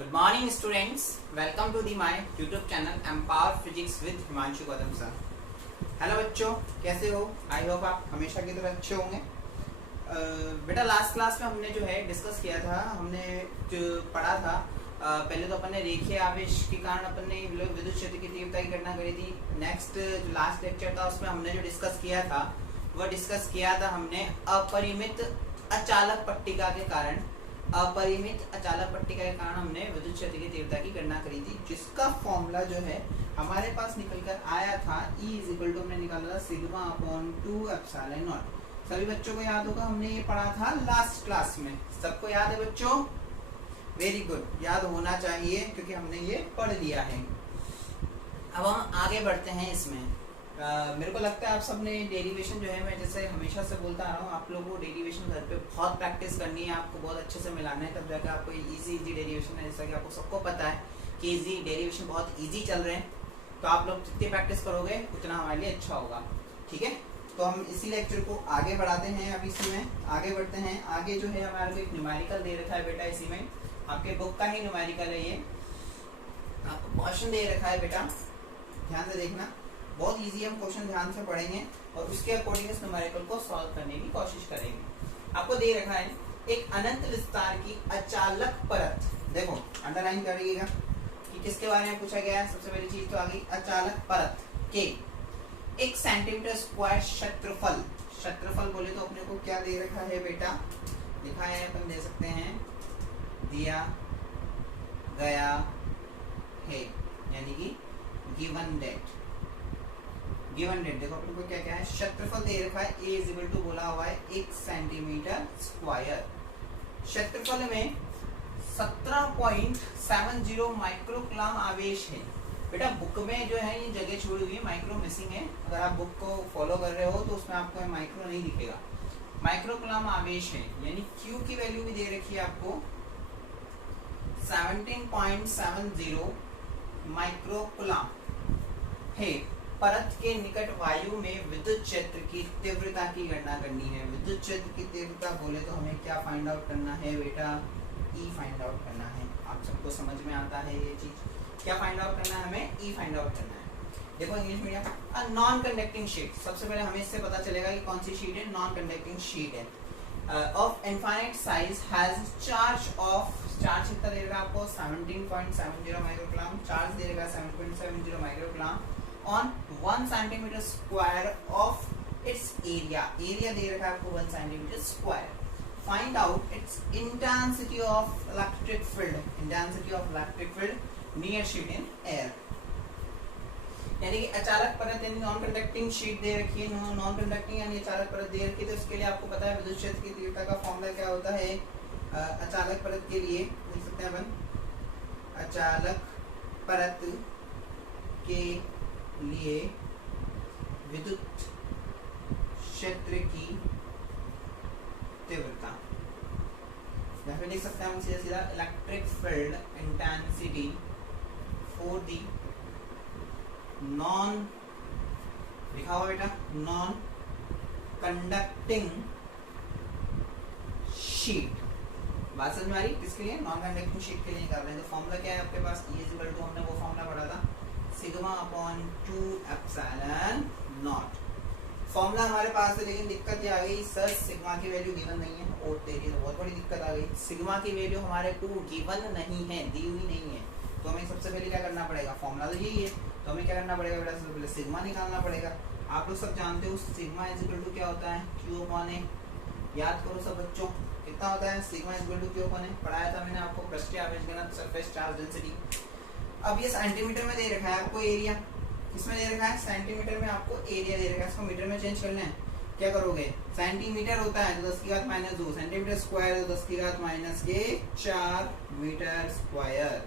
Good morning students, welcome to my YouTube channel Empower Physics with Himanshu Gautam sir. Hello बच्चों, कैसे हो? I hope आप हमेशा की तरह अच्छे होंगे। बेटा लास्ट क्लास में हमने जो है डिस्कस किया था, हमने जो पढ़ा था पहले तो अपन ने रेखीय आवेश के कारण अपन ने विद्युत क्षेत्र की तीव्रता की गणना करी थी। नेक्स्ट जो लास्ट लेक्चर था उसमें हमने जो डिस्कस किया था वह डिस्कस किया था हमने अपरिमित अचालक पट्टिका के कारण हमने विद्युत क्षेत्र की तीव्रता की गणना करी थी, जिसका फॉर्मूला जो है हमारे पास निकल कर आया था E = हमने निकाला था सिग्मा अपॉन 2 एप्सिलॉन नॉट। सभी बच्चों को याद होगा, हमने ये पढ़ा था लास्ट क्लास में। सबको याद है बच्चों? वेरी गुड, याद होना चाहिए क्योंकि हमने ये पढ़ लिया है। अब हम आगे बढ़ते हैं इसमें। मेरे को लगता है आप सबने डेरिवेशन जो है, मैं जैसे हमेशा से बोलता आ रहा हूँ, आप लोगों को डेरिवेशन घर पे बहुत प्रैक्टिस करनी है, आपको बहुत अच्छे से मिलाना है, तब जाकर आपको इजी डेरिवेशन है। जैसा कि आपको सबको पता है कि इजी डेरिवेशन बहुत इजी चल रहे हैं, तो आप लोग जितनी प्रैक्टिस करोगे उतना हमारे लिए अच्छा होगा। ठीक है, तो हम इसी लेक्चर को आगे बढ़ाते हैं। अब इसी में आगे बढ़ते हैं। आगे जो है हमारे को एक न्यूमेरिकल दे रखा है बेटा, इसी में आपके बुक का ही न्यूमेरिकल है। ये आपको क्वेश्चन दे रखा है बेटा, ध्यान से देखना, बहुत इजी। हम क्वेश्चन ध्यान से पढ़ेंगे और उसके अकॉर्डिंग इस न्यूमेरिकल को सॉल्व करने की कोशिश करेंगे। आपको दे रखा है एक अनंत विस्तार की अचालक परत। देखो अंडरलाइन करिएगा कि किसके बारे में पूछा गया है। सबसे पहली चीज तो आ गई अचालक परत के 1 सेंटीमीटर स्क्वायर क्षेत्रफल बोले तो अपने को क्या दे रखा है बेटा, लिखा है, अपन दे सकते हैं, दिया गया है, यानी कि गिवन डेट। देखो अपने को क्या क्या है, क्षेत्रफल दे रखा है A = बोला हुआ है 1 सेंटीमीटर स्क्वायर। क्षेत्रफल में 17.70 माइक्रोकूलम आवेश है। बेटा बुक में जो है ये जगह छोड़ी हुई है, माइक्रो मिसिंग है। अगर आप बुक को फॉलो कर रहे हो तो उसमें आपको माइक्रो नहीं दिखेगा, माइक्रोकूलम आवेश है। यानी Q की वैल्यू भी दे रखी है आपको 17.70 माइक्रोकूलम है। परत के निकट वायु में विद्युत क्षेत्र की तीव्रता की गणना करनी है। विद्युत क्षेत्र की तीव्रता बोले तो हमें क्या फाइंड आउट करना है बेटा, E फाइंड आउट करना है। आप सबको समझ में आता है ये चीज, क्या फाइंड आउट करना है हमें, E फाइंड आउट करना है। देखो English medium non conducting sheet, सबसे पहले हमें इससे पता चलेगा कि कौन सी शीट है, नॉन कंडक्टिंग शीट है। Of infinite size has charge कितना दे रहा है आपको 17.70 माइक्रोकूलम, चार्ज दे रहा है 7.70 microcoulomb on 1 centimeter square of its area दे रखा है आपको 1 centimeter square। Find out its intensity of electric field near sheet in air। यानी कि अचालक परत यानी नॉन कंडक्टिंग शीट दे रखी है, नॉन कंडक्टिंग यानी अचालक परत दे रखी है, तो इसके लिए आपको पता है विद्युत क्षेत्र की तीव्रता का फॉर्मूला क्या होता है। अचालक परत के लिए लिख सकते हैं अपन, अचालक परत के लिए विद्युत क्षेत्र की तीव्रता, यहाँ पे लिख सकते हैं हम सीधा electric field intensity for the non, लिखा हुआ बेटा, नॉन कंडक्टिंग शीट। बात समझ में आ रही? किसके लिए? नॉन कंडक्टिंग शीट के लिए कर रहे हैं। तो फॉर्मूला क्या है आपके पास, E = हमने वो फॉर्मूला पढ़ा था sigma upon 2 epsilon not. Formula हमारे पास है, लेकिन दिक्कत ये आ गई सर सिग्मा की वैल्यू गिवन नहीं है। और तेरी तो बहुत बड़ी दिक्कत आ गई, सिग्मा की वैल्यू हमारे को गिवन नहीं है, दी हुई नहीं है। तो हमें सबसे पहले क्या करना पड़ेगा, फॉर्मूला तो यही है, तो हमें क्या करना पड़ेगा बेटा, सबसे पहले सिग्मा निकालना पड़ेगा। आप लोग सब जानते हो सिग्मा = क्या होता है, Q अपॉन A। याद करो सब बच्चों, कितना होता है सिग्मा = Q अपॉन A, पढ़ाया था मैंने आपको पृष्ठीय आवेश घनत्व, सरफेस चार्ज डेंसिटी। अब ये सेंटीमीटर में दे रखा है आपको एरिया, इसमें दे रखा है सेंटीमीटर में आपको एरिया दे रखा है, इसको मीटर में चेंज करना है। क्या करोगे, सेंटीमीटर होता है तो 10⁻⁻2, सेंटीमीटर स्क्वायर है तो 10⁻⁻4 मीटर स्क्वायर।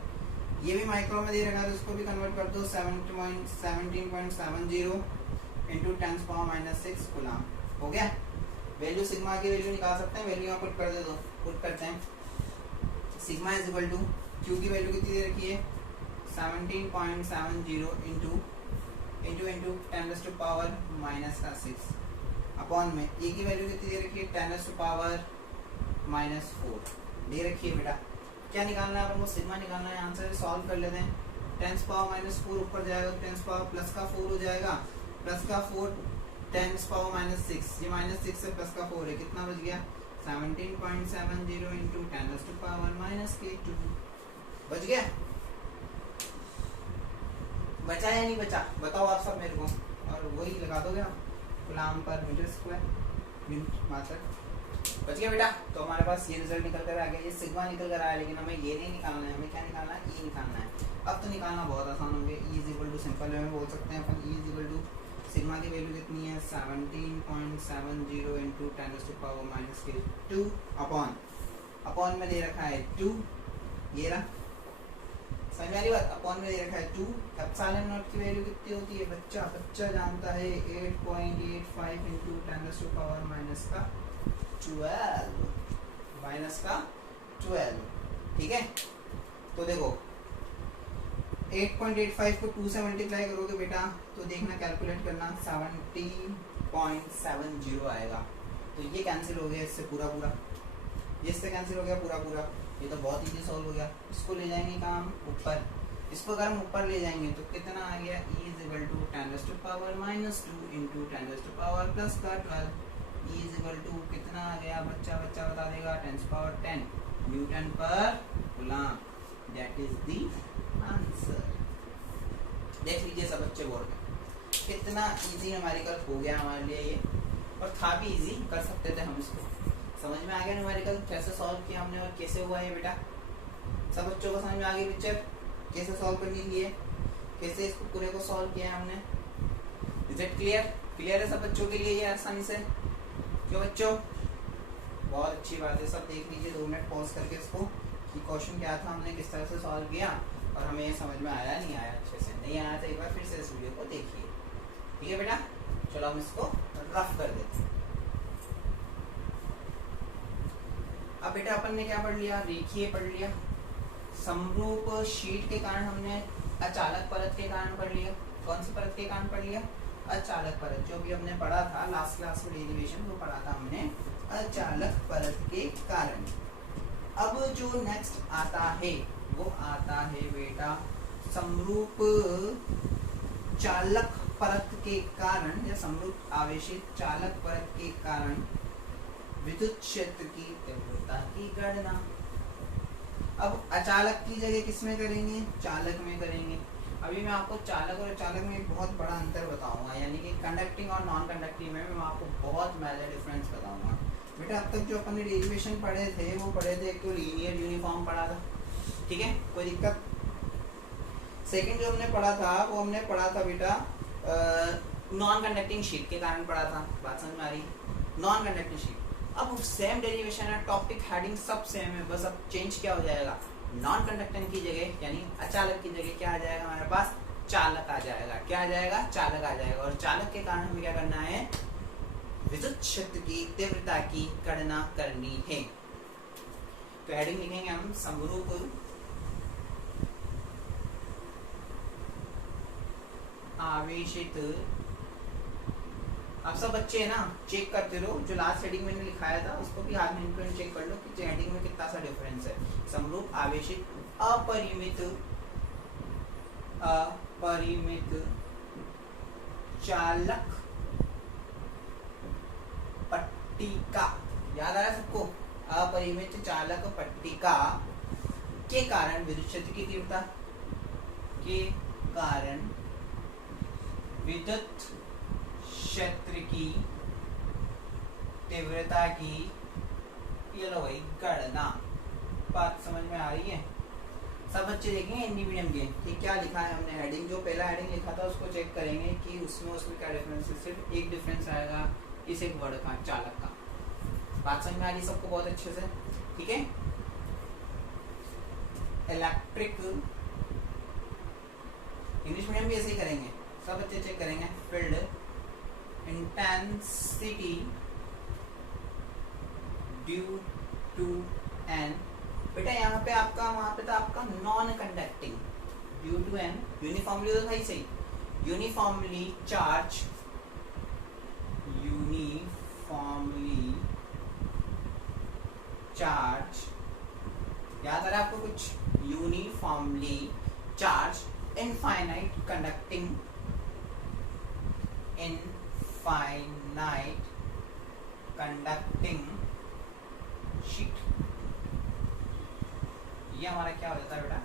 ये भी माइक्रो में दे रखा है तो इसको भी कन्वर्ट कर दो 17.70 इंटू 10⁻⁻6 कूलम। हो गया, वैल्यू सिग्मा की वैल्यू निकाल सकते हैं, वैल्यू यहाँ पुट कर दे दो, पुट करते हैं। सिग्मा = Q की वैल्यू कितनी दे रखी है 17.70 इंटू 10⁻⁻6 अपॉन में A की वैल्यू कितनी दे रखी है 10⁻⁻4 दे रखी है बेटा। क्या निकालना है अपन को, सिग्मा निकालना है। आंसर सॉल्व कर लेते हैं। 10 पावर -4 ऊपर जाएगा तो 10 पावर प्लस का 4 हो जाएगा, प्लस का 4 10 पावर -6, ये -6 से प्लस का 4 है, कितना बच गया 17.70 इंटू 10 पावर -2 बच गया। बचा या नहीं बचा बताओ आप सब मेरे को, और वही लगा दोगे आप कूलम पर मीटर स्क्वायर मात्र। बच गया बेटा। तो हमारे पास ये रिजल्ट निकल कर आ गया, ये सिग्मा निकल कर आया, लेकिन हमें ये नहीं निकालना है, हमें क्या निकालना है, ई निकालना है। अब तो निकालना बहुत आसान हो गया। E is equal to simple way में बोल सकते हैं अपन, E is equal to sigma की वैल्यू कितनी है 17.70 इंटू 10 पावर -2 अपॉन में दे रखा है 2, ये रहा समझ में आ रही बात, अपॉन में दे रखा है 2। एप्सिलॉन नॉट की वैल्यू कितनी होती है, बच्चा जानता है 8.85 इंटू 10 पावर -12 ठीक है। तो देखो 8.85 को 2 से मल्टीप्लाई करोगे बेटा तो देखना कैलकुलेट करना 70.70 आएगा। तो ये कैंसिल हो गया इससे पूरा, ये इससे कैंसिल हो गया पूरा। ये तो बहुत इजी सॉल्व हो गया। इसको ले जाएंगे कहाँ हम ऊपर, इसको अगर हम ऊपर ले जाएंगे तो कितना आ गया, e is equal to 10 power -2 into 10 power +12, e is equal to कितना आ गया, बच्चा बता देगा 10 पावर 10 न्यूटन पर coulomb. That is the answer. देख लीजिए सब बच्चे बोर्ड में, कितना इजी न्यूमेरिकल हो गया हमारे लिए ये, और था भी इजी, कर सकते थे हम इसको। समझ में आ गया न्यूमेरिकल कैसे सॉल्व किया हमने और कैसे हुआ ये बेटा, सब बच्चों को समझ में आ गई पिक्चर कैसे सॉल्व करनी है, कैसे इसको पूरे को सॉल्व किया है हमने। इज इट क्लियर है सब बच्चों के लिए ये आसानी से, क्यों बच्चों, बहुत अच्छी बात है। सब देख लीजिए 2 मिनट पॉज करके इसको कि क्वेश्चन क्या था, हमने किस तरह से सॉल्व किया और हमें ये समझ में आया नहीं आया, अच्छे से नहीं आया तो एक बार फिर से इस वीडियो को देखिए, ठीक है बेटा। चलो हम इसको रफ कर देते हैं। अब बेटा अपन ने क्या पढ़ लिया, रेखीय पढ़ लिया, समरूप शीट के कारण हमने अचालक परत के कारण पढ़ लिया। कौन सी परत के कारण पढ़ लिया, अचालक परत, जो भी हमने पढ़ा था लास्ट क्लास में डेरिवेशन वो पढ़ा था हमने अचालक परत के कारण। अब जो नेक्स्ट आता है वो आता है बेटा समरूप चालक परत के कारण या समरूप आवेशित चालक परत के कारण विद्युत क्षेत्र की तीव्रता की गणना। अब अचालक की जगह किसमें करेंगे, चालक में करेंगे। अभी मैं आपको चालक और अचालक में एक बहुत बड़ा अंतर बताऊंगा, यानी कि कंडक्टिंग और नॉन कंडक्टिंग में मैं आपको बहुत मेजर डिफरेंस बताऊंगा। बेटा अब तक जो अपन ने डेरिवेशन पढ़े थे वो पढ़े थे, एक तो लीनियर यूनिफॉर्म पढ़ा था, ठीक है, कोई दिक्कत। सेकंड जो हमने पढ़ा था वो हमने पढ़ा था बेटा नॉन कंडक्टिंग शीट के कारण पढ़ा था, बात समझ में आ रही, नॉन कंडक्टिंग शीट। अब सेम डेरिवेशन है, टॉपिक हेडिंग सब सेम है, बस अब चेंज क्या हो जाएगा, नॉन कंडक्टिंग की जगह यानी अचालक की जगह क्या आ जाएगा हमारे पास, चालक आ जाएगा। क्या आ जाएगा, चालक आ जाएगा। और चालक के कारण हमें क्या करना है, विद्युत क्षेत्र की तीव्रता की गणना करनी है। तो हेडिंग लिखेंगे हम समरूप आवेशित। आप सब बच्चे ना चेक करते रहो, जो लास्ट हेडिंग मैंने लिखाया था उसको भी हाथ में चेक कर लो कि हेडिंग में कितना सा डिफरेंस है। समरूप आवेशित अपरिमित चालक पट्टिका, याद आया सबको, अपरिमित चालक पट्टिका के कारण विद्युत क्षेत्र की तीव्रता के कारण विद्युत क्षेत्र की तीव्रता की, ये लो भाई, गणना। बात समझ में आ रही है, सब बच्चे देखेंगे हिंदी मीडियम के कि क्या लिखा है हमने। हेडिंग जो पहला हेडिंग लिखा था उसको चेक करेंगे कि उसमें क्या डिफरेंस है। सिर्फ एक डिफरेंस आएगा इस एक वर्ड का, चालक का। बात समझ में आ रही सबको बहुत अच्छे से, ठीक है। इलेक्ट्रिक, इंग्लिश मीडियम भी ऐसे ही करेंगे, सब बच्चे चेक करेंगे। Field intensity due to an, बेटा यहाँ पे आपका, वहां पे था आपका non conducting, due to an uniformly तो भाई सही, यूनिफॉर्मली चार्ज याद आ रहा है आपको कुछ? Uniformly charge infinite conducting sheet, ये हमारा क्या हो जाता है बेटा?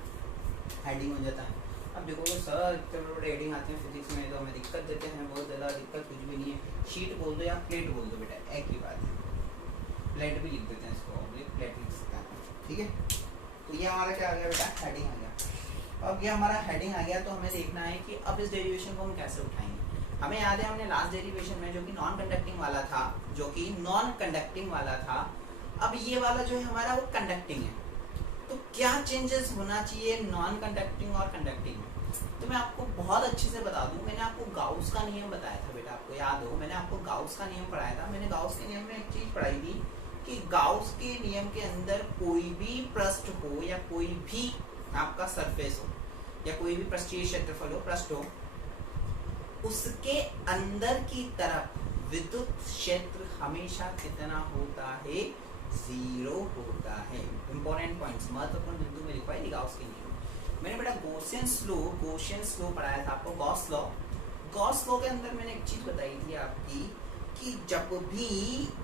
हेडिंग हो जाता है। अब देखोगे सर इतने बड़े हेडिंग आते हैं फिजिक्स में, तो हमें दिक्कत देते हैं, बहुत ज़्यादा दिक्कत कुछ भी नहीं है। शीट बोल दो या प्लेट बोल दो बेटा, एक ही बात है। प्लेट भी लिख देते हैं इसको, प्लेट लिख सकते हैं, ठीक है। तो ये हमारा क्या आ गया बेटा? हेडिंग आ गया। अब ये हमारा हेडिंग आ गया, तो हमें देखना है कि अब इस डेरिवेशन को हम कैसे उठाएंगे। हमें याद है हमने लास्ट डेरिवेशन में जो कि नॉन कंडक्टिंग वाला था, अब ये वाला जो है हमारा वो कंडक्टिंग है। तो क्या चेंजेस होना चाहिए नॉन कंडक्टिंग और कंडक्टिंग में? तो मैं आपको बहुत अच्छे से बता दूं, मैंने आपको गाउस का नियम बताया था बेटा, आपको याद हो मैंने आपको गाउस का नियम पढ़ाया था। मैंने गाउस के नियम में एक चीज पढ़ाई थी कि गाउस के नियम के अंदर कोई भी पृष्ठ हो या कोई भी आपका सरफेस हो या कोई भी पृष्ठीय क्षेत्रफल हो, पृष्ठ हो, उसके अंदर की तरफ विद्युत क्षेत्र हमेशा कितना होता है? 0 होता है। इंपॉर्टेंट पॉइंट्स, महत्वपूर्ण बिंदु में लिखवाई थी गाउस के नियम। मैंने बेटा गॉसियन स्लो पढ़ाया था आपको, गॉस लॉ के अंदर मैंने एक चीज बताई थी आपकी कि जब भी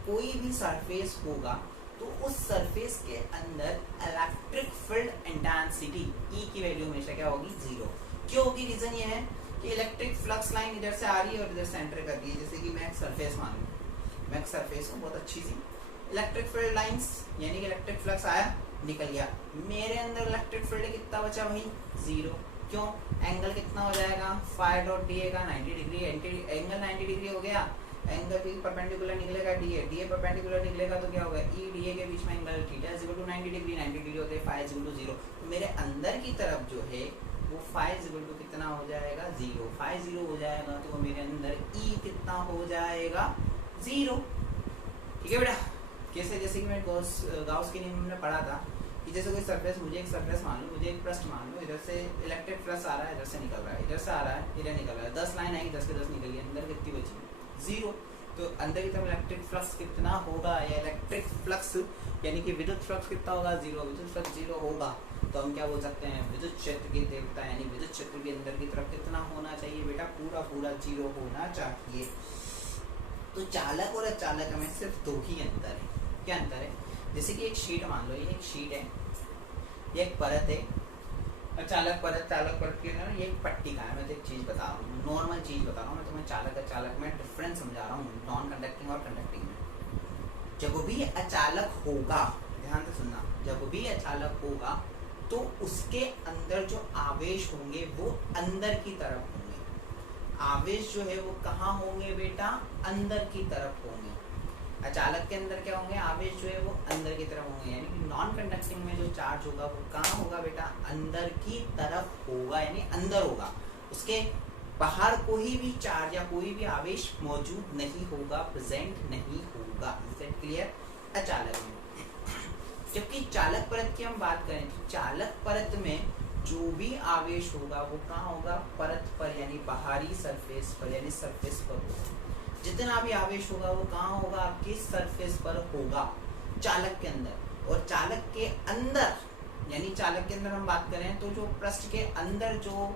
कोई भी सरफेस होगा तो उस सरफेस के अंदर इलेक्ट्रिक फील्ड इंटेंसिटी E की वैल्यू हमेशा क्या होगी? 0। क्यों होगी? रीजन ये है कि इलेक्ट्रिक फ्लक्स लाइन इधर से आ रही है और इधर से एंटर कर रही है। जैसे कि मैं एक सरफेस मान लूं, मैं एक सरफेस हूँ बहुत अच्छी सी, इलेक्ट्रिक फील्ड लाइंस यानी कि इलेक्ट्रिक फ्लक्स आया निकल गया, मेरे अंदर इलेक्ट्रिक फील्ड कितना बचा भाई? 0। क्यों? एंगल कितना हो जाएगा? फाई डॉट डी ए का 90 डिग्री, एंगल 90 डिग्री हो गया, एंगल भी परपेंडिकुलर निकलेगा, डी ए परपेंडिकुलर निकलेगा तो क्या होगा? ई डी ए के बीच में angle theta is equal to 90 degree, 90 degree होते हैं फाई इज इक्वल टू 0। तो मेरे अंदर की तरफ जो है वो फाई इज इक्वल टू कितना हो जाएगा? 0। फाई 0 हो जाएगा तो मेरे अंदर ई कितना हो जाएगा? 0। ठीक है बेटा। कैसे? जैसे कि मैं गाउस के नियम में पढ़ा था कि जैसे कोई सरफेस, मुझे एक सरफेस मान लो, मुझे एक पृष्ठ मान लो, इधर से इलेक्ट्रिक फ्लक्स आ रहा है, इधर से निकल रहा है, इधर से आ रहा है, इधर निकल रहा है, 10 लाइन आएगी, 10 के 10 निकल गई, अंदर कितनी बची? 0। तो अंदर की तरफ इलेक्ट्रिक फ्लक्स कितना होगा? या इलेक्ट्रिक फ्लक्स यानी कि विद्युत फ्लक्स कितना होगा? 0। विद्युत फ्लक्स 0 होगा तो हम क्या बोल सकते हैं? विद्युत क्षेत्र की तीव्रता यानी विद्युत क्षेत्र के अंदर की तरफ कितना होना चाहिए बेटा? पूरा 0 होना चाहिए। तो चालक और अचालक में सिर्फ 2 ही अंतर है। क्या अंतर है? जैसे कि एक शीट मान लो, ये एक शीट है, ये एक परत है, चालक परत के अंदर ये एक पट्टिका है। मैं तो एक चीज बता रहा हूँ, नॉर्मल चीज बता रहा हूँ मैं तुम्हें, चालक में डिफरेंस समझा रहा हूँ नॉन कंडक्टिंग और कंडक्टिंग में। जब भी अचालक होगा, ध्यान से सुनना, जब भी अचालक होगा तो उसके अंदर जो आवेश होंगे वो अंदर की तरफ होंगे। आवेश जो है वो कहाँ होंगे बेटा? अंदर की तरफ होंगे। अचालक के अंदर क्या होंगे? आवेश जो है वो अंदर की तरफ होंगे। यानी कि नॉन कंडक्टिंग में जो चार्ज होगा वो कहाँ होगा बेटा? अंदर की तरफ होगा, यानी अंदर होगा, उसके बाहर कोई भी चार्ज या कोई भी आवेश मौजूद नहीं होगा, प्रेजेंट नहीं होगा। Is it clear? अचालक में। जबकि चालक परत की हम बात करें तो चालक परत में जो भी आवेश होगा वो कहाँ होगा? परत पर यानी बाहरी सरफेस पर, यानी सरफेस पर होगा। जितना भी आवेश होगा वो कहाँ होगा? आपकी सरफेस पर होगा, चालक के अंदर। और चालक के अंदर यानी चालक के अंदर हम बात करें तो जो पृष्ठ के अंदर जो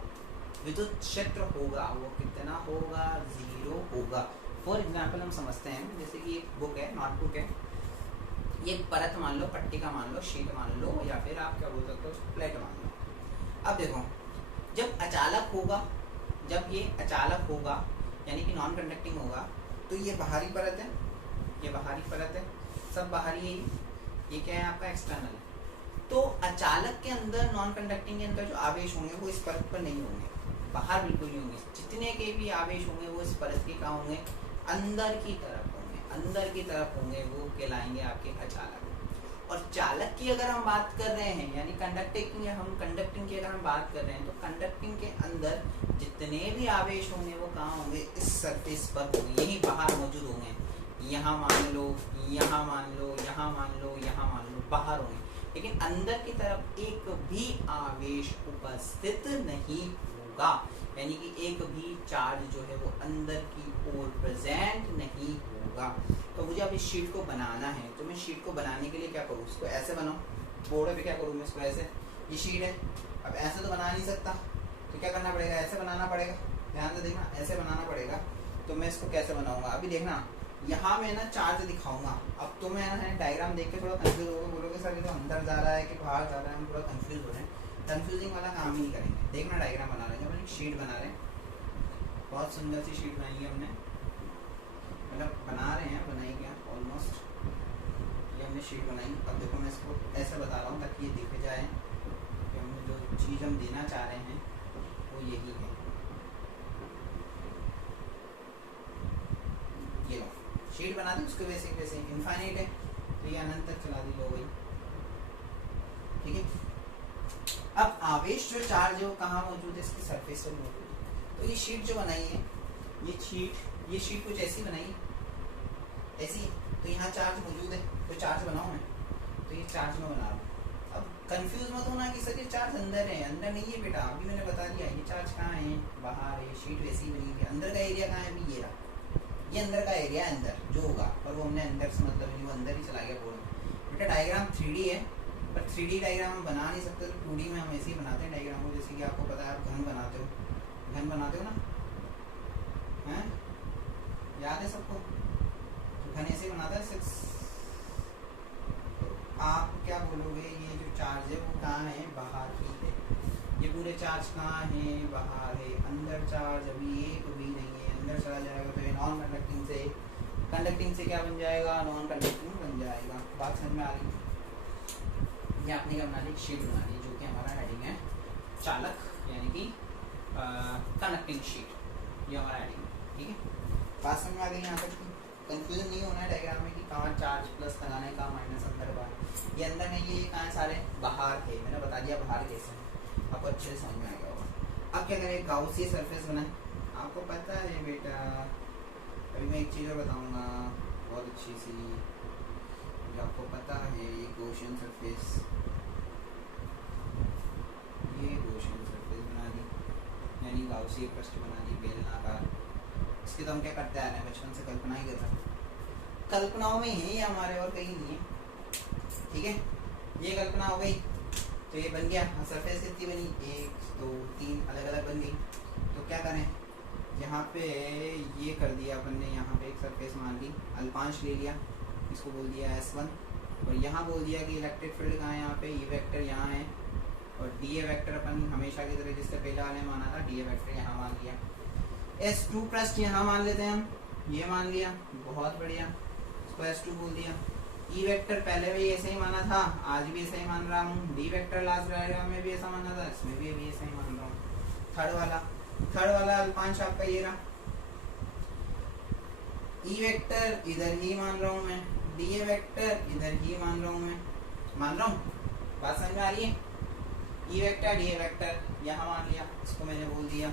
विद्युत क्षेत्र होगा वो कितना होगा? 0 होगा। फॉर एग्जाम्पल हम समझते हैं, जैसे कि एक बुक है, नोटबुक है, ये एक परत मान लो, पट्टिका मान लो, शीट मान लो, या फिर आप क्या बोल सकते हो? प्लेट मान लो। अब देखो, जब अचालक होगा, जब ये अचालक होगा यानी कि नॉन कंडक्टिंग होगा तो ये बाहरी परत है, ये बाहरी परत है, सब बाहरी है, ये क्या है? आपका एक्सटर्नल है। तो अचालक के अंदर, नॉन कंडक्टिंग के अंदर जो आवेश होंगे वो इस परत पर नहीं होंगे, बाहर बिल्कुल नहीं होंगे। जितने के भी आवेश होंगे वो इस परत के कहाँ होंगे? अंदर की तरफ होंगे, अंदर की तरफ होंगे, वो कहलाएंगे आपके अचालक। और चालक की अगर हम बात कर रहे हैं यानी कंडक्टिंग की अगर हम बात कर रहे हैं तो कंडक्टिंग के अंदर जितने भी आवेश होंगे वो कहाँ होंगे? इस सरफेस पर होंगे, यहीं बाहर मौजूद होंगे। यहाँ मान लो, यहाँ मान लो, यहाँ मान लो, यहाँ मान लो, बाहर होंगे। लेकिन अंदर की तरफ एक भी आवेश उपस्थित नहीं होगा, यानी कि एक भी चार्ज जो है वो अंदर की ओर प्रेजेंट नहीं होगा। तो मुझे अब इस शीट को बनाना है, तो मैं शीट को बनाने के लिए क्या करूँ? इसको ऐसे बनाऊँ, बोर्ड पे क्या करूँ मैं इसको ऐसे, ये शीट है, अब ऐसे तो बना नहीं सकता, तो क्या करना पड़ेगा, ऐसे बनाना पड़ेगा। ध्यान से देखना, ऐसे बनाना पड़ेगा। तो मैं इसको कैसे बनाऊंगा, अभी देखना यहाँ मैं ना चार्ज दिखाऊंगा। अब तो मैं ना डायग्राम देख के थोड़ा कंफ्यूज होगा, बोलोगे सर ये तो अंदर जा रहा है कि बाहर जा रहा है, हम थोड़ा कंफ्यूज हो रहे हैं। कंफ्यूजिंग वाला काम ही नहीं करेंगे। देखना डायग्राम बना रहे हैं, जब एक शीट बना रहे हैं, बहुत सुंदर सी शीट बनाई है हमने, मतलब बना रहे हैं, बनाई क्या ऑलमोस्ट, ये हमने शीट बनाई। अब देखो मैं इसको ऐसे बता रहा हूँ ताकि ये दिख जाए कि हमने जो चीज़ हम देना चाह रहे हैं वो यही है। ये लो शीट बना दी, उसके वैसे इनफाइनाइट है तो ये अनंत तक चला दी, लो भाई, ठीक है। अब आवेश जो चार्ज है वो कहाँ मौजूद है, इसकी सरफेस पर मौजूद है। तो ये शीट जो बनाई है, ये शीट कुछ ऐसी बनाई, ऐसी, तो यहाँ चार्ज मौजूद है, तो चार्ज बनाऊँ मैं, तो ये चार्ज में बना रहा हूँ। अब कंफ्यूज मत होना कि सर ये चार्ज अंदर है, अंदर नहीं है बेटा, अभी मैंने बता दिया ये चार्ज कहाँ है, बाहर है, शीट वैसी बनी है। अंदर का एरिया कहाँ है, अभी ये रहा, ये अंदर का एरिया है, अंदर जो होगा, और वो हमने अंदर से मतलब नहीं, वो अंदर ही चला गया बोर्ड में। बेटा डायग्राम 3D है, पर 3D डायग्राम हम बना नहीं सकते, तो 2D में हम ऐसे ही बनाते हैं डायग्राम को। जैसे कि आपको पता है, आप घन बनाते हो ना, हैं, याद है सबको, तो घन ऐसे बनाता है। तो आप क्या बोलोगे, ये जो चार्ज है वो कहाँ है, बाहर ही है। ये पूरे चार्ज कहाँ है, बाहर है। अंदर चार्ज अभी एक भी नहीं है, अंदर चला जाएगा तो ये नॉन कंडक्टिंग से क्या बन जाएगा, नॉन कंडक्टिंग बन जाएगा। बात समझ में आ रही है। ये आपने क्या बना ली, शीट बना ली, जो कि हमारा हेडिंग है चालक, यानी कि कनेक्टिंग शीट, ये हमारा हेडिंग है, ठीक है। बात समझ में आ गई यहाँ तक, कंफ्यूजन नहीं होना है डायग्राम में कि कहाँ चार्ज प्लस लगाना है, कहाँ माइनस, अंदर बाहर। ये अंदर नहीं, ये कहाँ सारे बाहर थे, मैंने बता दिया बाहर कैसे है, आपको अच्छे से समझ में आ गया होगा। अब क्या करें, गाउसियन सरफेस बनाए, आपको पता है बेटा। अभी मैं एक चीज़ और बताऊँगा बहुत अच्छी सी, जो आपको पता है, ये गॉसियन सरफेस, ये गॉसियन सरफेस बना दी, यानी गाउसियन पृष्ठ बना दी बेलनाकार। इसके तो हम क्या करते आ रहे हैं, बचपन से कल्पना ही कर रहे हैं, कल्पनाओं में ही हमारे, और कहीं नहीं है, ठीक है। ये कल्पना हो गई, तो ये बन गया सरफेस। कितनी बनी, 1 2 3 अलग अलग बन गई। तो क्या करें, यहाँ पे ये कर दिया अपन ने, यहाँ पे एक सरफेस मान ली, अल्पांश ले लिया, इसको बोल दिया S1, और यहाँ बोल दिया कि इलेक्ट्रिक फील्ड कहाँ है, यहाँ पे E वेक्टर यहाँ है, और DA वेक्टर अपन हमेशा की तरह जिससे पहले वाले माना था, DA वेक्टर यहाँ मान लिया। S2 पृष्ठ यहाँ मान लेते हैं हम, ये मान लिया, बहुत बढ़िया, इसको S2 बोल दिया। E वेक्टर पहले भी ऐसे ही माना था, आज भी ऐसे ही मान रहा हूँ। D वेक्टर लास्ट डायग्राम में भी ऐसा माना था, इसमें भी अभी ऐसा ही मान रहा हूँ। थर्ड वाला अल्पांश आपका ये रहा। E वेक्टर इधर ही मान रहा हूँ मैं, DA वेक्टर इधर ही मान रहा हूँ मैं, मान रहा हूँ, बात समझ में आ रही है। E वेक्टर DA वेक्टर यहाँ मान लिया, इसको मैंने बोल दिया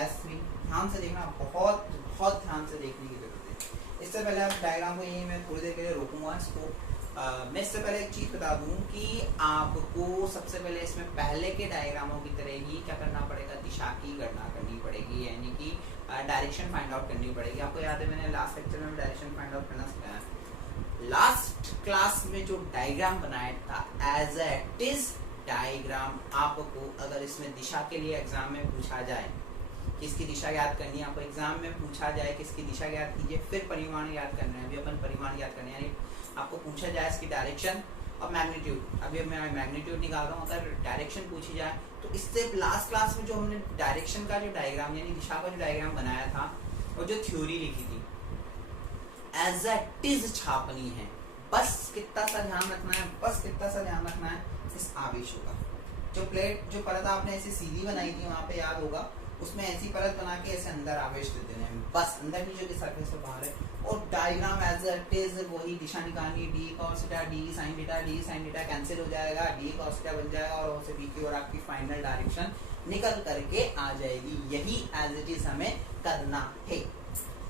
S3। ध्यान से देखना, बहुत बहुत ध्यान से देखने की जरूरत है। इससे पहले आप डायग्राम को यही मैं थोड़ी देर के लिए रोकूंगा इसको। मैं इससे पहले एक चीज़ बता दूं कि आपको सबसे पहले इसमें पहले के डायग्रामों की तरह ही क्या करना पड़ेगा, दिशा की गणना करनी पड़ेगी, यानी कि डायरेक्शन फाइंड आउट करनी पड़ेगी। आपको याद है मैंने लास्ट लेक्चर में डायरेक्शन फाइंड आउट करना सिखाया। लास्ट क्लास में जो डायग्राम बनाया था एज इट इज डायग्राम, आपको अगर इसमें दिशा के लिए एग्जाम में पूछा जाए किसकी दिशा याद करनी है, आपको एग्जाम में पूछा जाए किसकी दिशा याद कीजिए, फिर परिमाण याद करना है। अभी अपन परिमाण याद करने, यानी आपको पूछा जाए इसकी डायरेक्शन और मैग्नीट्यूड। अभी मैं मैग्नीट्यूड निकाल रहा हूँ, अगर डायरेक्शन पूछी जाए तो इससे लास्ट क्लास में जो हमने डायरेक्शन का जो डायग्राम यानी दिशा का जो डायग्राम बनाया था और जो थ्योरी लिखी थी एज इट इज छापनी है। बस कितना सा ध्यान रखना है, इस आवेशों का जो प्लेट जो परत आपने ऐसे सीधी बनाई थी वहां पे याद होगा, उसमें ऐसी परत बना के ऐसे अंदर आवेश दे देने हैं, बस अंदर नीचे की सरफेस पे बाहर है। और डायग्राम एज इट इज वही दिशा निकालनी, D cos theta D sin theta cancel हो जाएगा, डी cos थीटा बन जाएगा और वहाँ से बी की ओर आपकी फाइनल डायरेक्शन निकल करके आ जाएगी। यही एज इट इज हमें करना है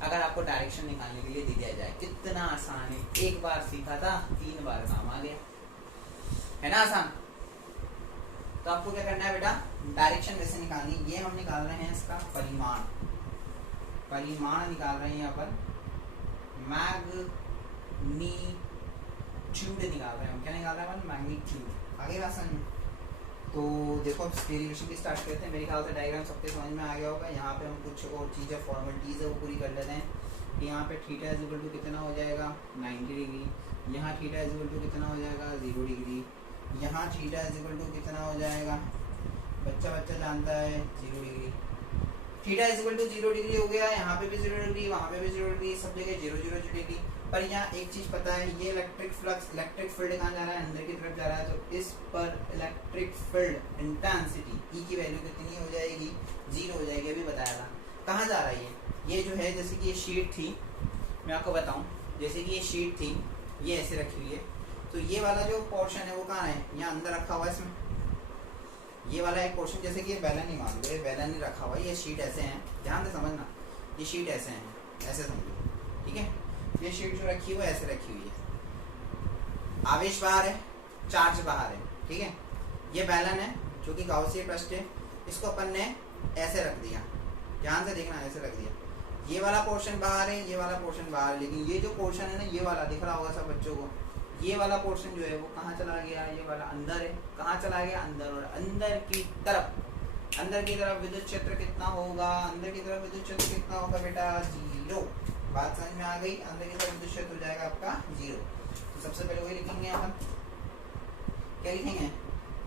अगर आपको डायरेक्शन निकालने के लिए दी जाए। कितना आसान है, एक बार सीखा था 3 बार काम आ गया, है ना आसान। तो आपको क्या करना है बेटा, डायरेक्शन वैसे निकालनी, ये हम निकाल रहे हैं इसका परिमाण निकाल रहे हैं यहाँ पर, मैग्नीट्यूड मैग्नीट्यूड निकाल रहे हैं हम। क्या निकाल रहे हैं? मैग्नीट्यूड। आगे बात समझ में? तो देखो अब डेरिवेशन की स्टार्ट करते हैं। मेरे ख्याल से डायग्राम सबके समझ में आ गया होगा। यहाँ पे हम कुछ और चीज़ें फॉर्मेलिटीज़ है वो पूरी कर लेते हैं। यहाँ पे थीटा इज इक्वल टू कितना हो जाएगा? 90 डिग्री। यहाँ थीटा इज इक्वल टू कितना हो जाएगा? 0 डिग्री। यहाँ थीटा इज इक्वल टू कितना हो जाएगा? बच्चा जानता है 0 degree. Theta is equal to 0 degree हो गया। यहाँ पे भी 0 डिग्री, वहाँ पे भी 0 डिग्री, सब जगह 0 डिग्री। पर यहाँ एक चीज पता है, ये इलेक्ट्रिक फ्लक्स, इलेक्ट्रिक फील्ड कहाँ जा रहा है? अंदर की तरफ जा रहा है। तो इस पर इलेक्ट्रिक फील्ड इंटेंसिटी ई की वैल्यू कितनी हो जाएगी? 0 हो जाएगी। अभी बताया था। कहाँ जा रहा है ये जो है, जैसे कि ये शीट थी, मैं आपको बताऊं, जैसे कि ये शीट थी, ये ऐसे रखी हुई है, तो ये वाला जो पोर्शन है वो कहाँ है? यहाँ अंदर रखा हुआ है इसमें। ये वाला एक पोर्शन, जैसे कि ये बैलन नहीं, मान लो ये बैलन नहीं रखा हुआ है, ये शीट ऐसे हैं, ध्यान से समझना, ये शीट ऐसे हैं, ऐसे समझो, ठीक है। ये शीट जो रखी हुई है ऐसे रखी हुई है, आवेश बाहर है, चार्ज बाहर है, ठीक है। ये बैलन है जो कि गाउसियन पृष्ठ है, इसको अपन ने ऐसे रख दिया, ध्यान से देखना, ऐसे रख दिया। ये वाला पोर्शन बाहर है, ये वाला पोर्शन बाहर है, लेकिन ये जो पोर्शन है ना, ये वाला दिख रहा होगा सब बच्चों को, ये वाला पोर्शन जो है वो कहाँ चला गया? ये वाला अंदर है। कहाँ चला गया? अंदर। और अंदर की तरफ विद्युत क्षेत्र कितना होगा? अंदर की तरफ विद्युत क्षेत्र कितना होगा बेटा? 0। बात समझ में आ गई? अंदर की तरफ विद्युत क्षेत्र हो जाएगा आपका 0। तो सबसे पहले वही लिखेंगे अपन, क्या लिखेंगे?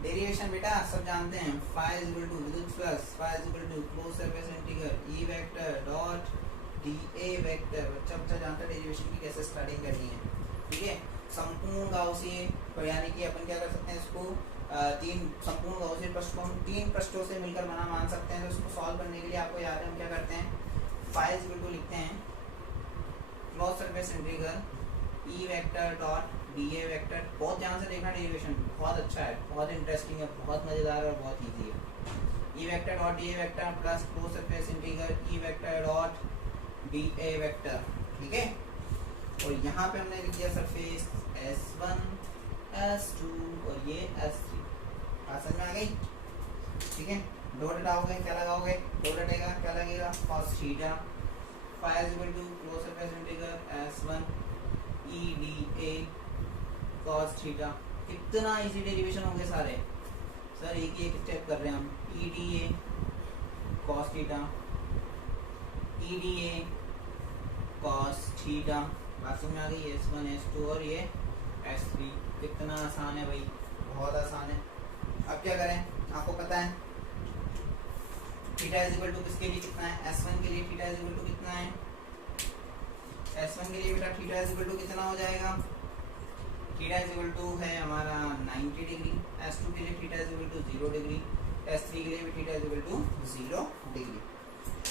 डेरिवेशन बेटा सब जानते हैं, फाई इज इक्वल टू विद्युत flux, phi is equal to closed surface integral E vector dot D A vector. बच्चा जानता है डेरिवेशन की कैसे स्टार्टिंग करनी है, ठीक है। संपूर्ण गाउसियन, यानी कि अपन क्या कर सकते हैं इसको, तीन संपूर्ण गाउसियन पृष्ठ को हम 3 पृष्ठों से मिलकर बना मान सकते हैं। तो इसको सॉल्व करने के लिए आपको याद है हम क्या करते हैं? फाई इज इक्वल टू लिखते हैं closed surface integral E vector dot D A vector. बहुत ध्यान से देखना, डेरिवेशन बहुत अच्छा है, बहुत इंटरेस्टिंग है, बहुत मजेदार है और बहुत ईजी है। ई vector dot D A vector plus close surface integral E vector dot D A vector, ठीक है। और यहाँ पे हमने लिख दिया सरफेस S1 S2 और ये S3। बात समझ में आ गई, ठीक है। डॉट हटाओगे क्या लगाओगे? डॉट हटेगा क्या लगेगा? cos theta. Phi is equal to closed surface integral S1 EDA cos theta. कितना इजी डेरिवेशन होंगे सारे, सर एक ही एक स्टेप कर रहे हैं हम। EDA cos theta, EDA cos theta. बात समझ में आ गई? S1 S2 और ये S3। कितना आसान है भाई, बहुत आसान है। अब क्या करें? आपको पता है थीटा इज इक्वल टू किसके लिए कितना है? S1 के लिए थीटा इज इक्वल टू कितना है? S1 के लिए बेटा थीटा इज इक्वल टू कितना हो जाएगा? थीटा इज इक्वल टू है हमारा 90 डिग्री। S2 के लिए theta is equal to 0 degree. S3 के लिए भी theta is equal to 0 degree.